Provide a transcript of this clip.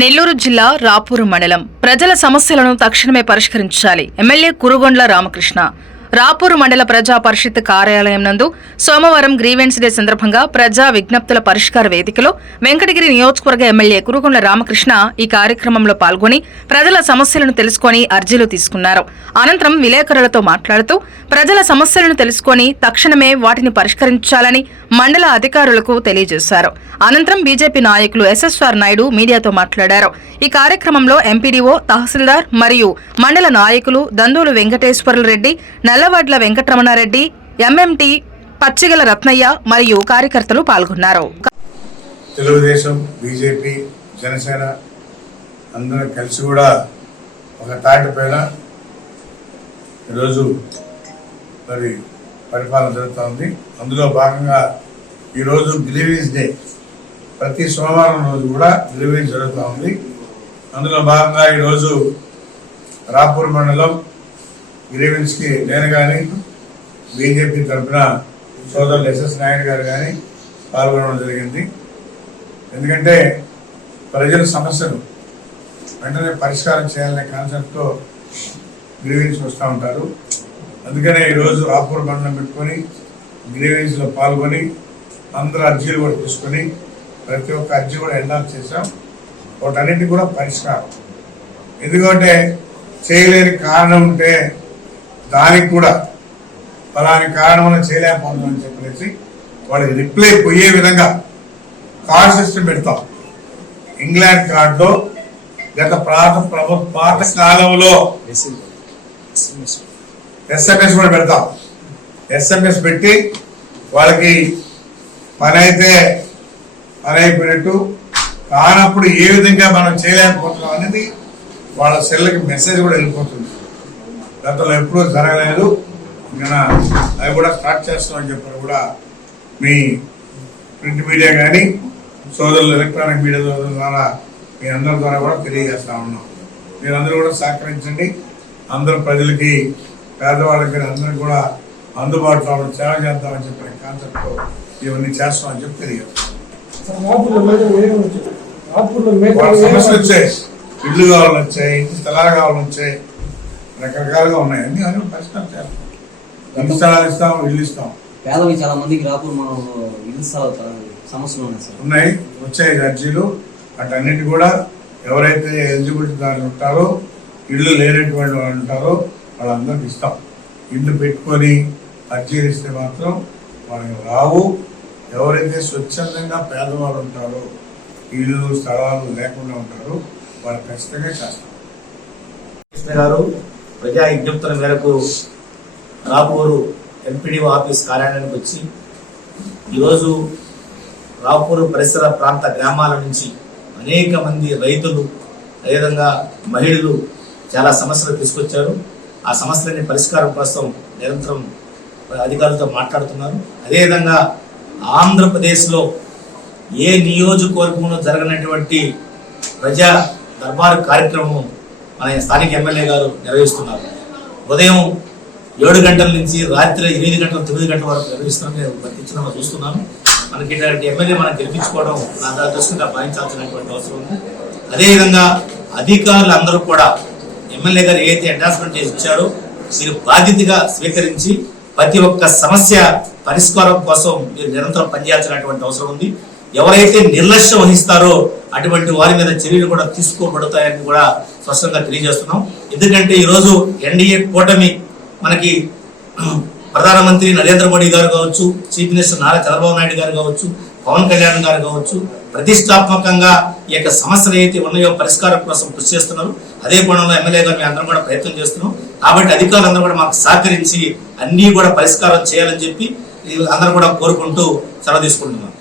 నెల్లూరు జిల్లా రాపూరు మండలం ప్రజల సమస్యలను తక్షణమే పరిష్కరించాలి. ఎమ్మెల్యే కురుగొండ్ల రామకృష్ణ రాపూరు మండల ప్రజా పరిషత్ కార్యాలయం నందు సోమవారం గ్రీవెన్స్ డే సందర్భంగా ప్రజా విజ్ఞప్తుల పరిష్కార వేదికలో వెంకటగిరి నియోజకవర్గ ఎమ్మెల్యే కురుగొండ్ల రామకృష్ణ ఈ కార్యక్రమంలో పాల్గొని ప్రజల సమస్యలను తెలుసుకుని అర్జీలు తీసుకున్నారు. అనంతరం విలేకరులతో మాట్లాడుతూ ప్రజల సమస్యలను తెలుసుకుని తక్షణమే వాటిని పరిష్కరించాలని మండల అధికారులకు తెలియజేశారు. అనంతరం బీజేపీ నాయకులు ఎస్ఎస్ఆర్ నాయుడు మీడియాతో మాట్లాడారు. ఈ కార్యక్రమంలో ఎంపీడీఓ, తహసీల్దార్ మరియు మండల నాయకులు దందూలు వెంకటేశ్వర్లు రెడ్డి, నల్లవడ్ల వెంకటరమణారెడ్డి, ఎంఎంటీ పచ్చిగల రత్నయ్య మరియు కార్యకర్తలు పాల్గొన్నారు. తెలుగుదేశం, బీజేపీ, జనసేన అందరం కలిసి కూడా ఒక తాటిపైన ఈరోజు మరి పరిపాలన జరుగుతూ ఉంది. అందులో భాగంగా ఈరోజు గ్రీవెన్స్ డే, ప్రతి సోమవారం రోజు కూడా గ్రీవెన్స్ జరుగుతూ ఉంది. అందులో భాగంగా ఈరోజు రాపూర్ మండలం గ్రీవెన్స్కి నేను కానీ బీజేపీ తరఫున సోదరులు ఎస్ఎస్ నాయుడు గారు కానీ పాల్గొనడం జరిగింది. ఎందుకంటే ప్రజల సమస్యలు వెంటనే పరిష్కారం చేయాలనే కాన్సెప్ట్తో గ్రీవెన్స్ వస్తూ ఉంటారు. అందుకనే ఈరోజు రాపూర్ మండలం పెట్టుకొని గ్రీవెన్స్లో పాల్గొని అందరూ అర్జీలు కూడా తీసుకొని ప్రతి ఒక్క అర్జీ కూడా ఎండార్స్ చేసాం. వాటన్నిటికీ కూడా పరిష్కారం, ఎందుకంటే చేయలేని కారణం ఉంటే దానికి కూడా ఫలాని కారణం వల్ల చేయలేకపోతుందని చెప్పేసి వాళ్ళకి రిప్లై పోయే విధంగా కార్డ్ సిస్టమ్ పెడతాం. ఇంగ్లాండ్ కార్డులో గత పాత కాలంలో ఎస్ఎంఎస్ కూడా పెడతాం. ఎస్ఎంఎస్ పెట్టి వాళ్ళకి పని అయిపోయినట్టు కానప్పుడు ఏ విధంగా మనం చేయలేకపోతున్నాం అనేది వాళ్ళ సెల్కి మెసేజ్ కూడా వెళ్ళిపోతుంది. గతంలో ఎప్పుడూ జరగలేదు, ఇంకా అవి కూడా స్టార్ట్ చేస్తామని చెప్పారు. కూడా మీ ప్రింట్ మీడియా కానీ సోదరులు ఎలక్ట్రానిక్ మీడియా ద్వారా మీ అందరి ద్వారా కూడా తెలియజేస్తా ఉన్నాం. మీరందరూ కూడా సహకరించండి. అందరూ ప్రజలకి, పేదవాళ్ళకి అందరికి కూడా అందుబాటులో సేవ చేద్దామని చెప్పిన కాన్సెప్ట్ ఇవన్నీ చేస్తామని చెప్పి తెలియజేస్తాం. సమస్యలు వచ్చాయి, ఇల్లు కావాలని వచ్చాయి, ఇంటి స్థలాలు కావాలని వచ్చాయి, రకరకాలుగా ఉన్నాయి. అన్ని పరిష్కారం చేస్తాం. ఇంటి స్థలాలు ఇస్తాం, ఇల్లు ఇస్తాం. పేదలకి చాలా మందికి రాపూర్ మనం ఇల్లు సమస్యలు ఉన్నాయి, వచ్చాయి అర్జీలు. వాటన్నిటి కూడా ఎవరైతే ఎలిజిబిలిటీ దాన్ని ఉంటారో, ఇల్లు లేనటువంటి వాళ్ళు ఉంటారో వాళ్ళందరికి ఇస్తాం. ఇల్లు పెట్టుకొని అర్జీలు ఇస్తే మాత్రం వాళ్ళకి రావు. ఎవరైతే స్వచ్ఛందంగా పేదవాళ్ళు ఉంటారో, ఇల్లు స్థలాలు లేకుండా ఉంటారో వాళ్ళు ఖచ్చితంగా చేస్తారు. గారు ప్రజా విజ్ఞప్తుల మేరకు రాపూరు ఎంపీడీఓ ఆఫీస్ కార్యాలయానికి వచ్చి ఈరోజు రాపూరు పరిసర ప్రాంత గ్రామాల నుంచి అనేక మంది రైతులు, అదేవిధంగా మహిళలు చాలా సమస్యలు తీసుకొచ్చారు. ఆ సమస్యలన్నీ పరిష్కారం కోసం నిరంతరం అధికారులతో మాట్లాడుతున్నారు. అదేవిధంగా ఆంధ్రప్రదేశ్లో ఏ నియోజకవర్గంలో జరగనటువంటి ప్రజా దర్బారు కార్యక్రమం మన స్థానిక ఎమ్మెల్యే గారు నిర్వహిస్తున్నారు. ఉదయం 7 గంటల నుంచి రాత్రి 8 గంటల 9 గంటల వరకు నిర్వహిస్తున్నాం. చూస్తున్నాను. మనకి ఇటువంటి ఎమ్మెల్యే మనం గెలిపించుకోవడం నా దృష్టిగా భావించాల్సినటువంటి అవసరం ఉంది. అదేవిధంగా అధికారులు అందరూ కూడా ఎమ్మెల్యే గారు ఏదైతే అడ్వాన్స్మెంట్ చేసి ఇచ్చారో మీరు బాధ్యతగా స్వీకరించి ప్రతి ఒక్క సమస్య పరిష్కారం కోసం మీరు నిరంతరం పనిచేయాల్సినటువంటి అవసరం ఉంది. ఎవరైతే నిర్లక్ష్యం వహిస్తారో అటువంటి వారి మీద చర్యలు కూడా తీసుకోబడతాయని కూడా స్పష్టంగా తెలియజేస్తున్నాం. ఎందుకంటే ఈరోజు ఎన్డీఏ కూటమి మనకి ప్రధానమంత్రి నరేంద్ర మోడీ గారు కావచ్చు, చీఫ్ మినిస్టర్ నారా చంద్రబాబు నాయుడు గారు కావచ్చు, పవన్ కళ్యాణ్ గారు కావచ్చు, ప్రతిష్టాత్మకంగా ఈ యొక్క సమస్యలు అయితే ఉన్నాయో పరిష్కారం కోసం కృషి చేస్తున్నారు. అదే కోణంలో ఎమ్మెల్యే గారు అందరం కూడా ప్రయత్నం చేస్తున్నాం. కాబట్టి అధికారులందరూ కూడా మాకు సహకరించి అన్నీ కూడా పరిష్కారం చేయాలని చెప్పి అందరూ కూడా కోరుకుంటూ సెలవు తీసుకుంటున్నాం.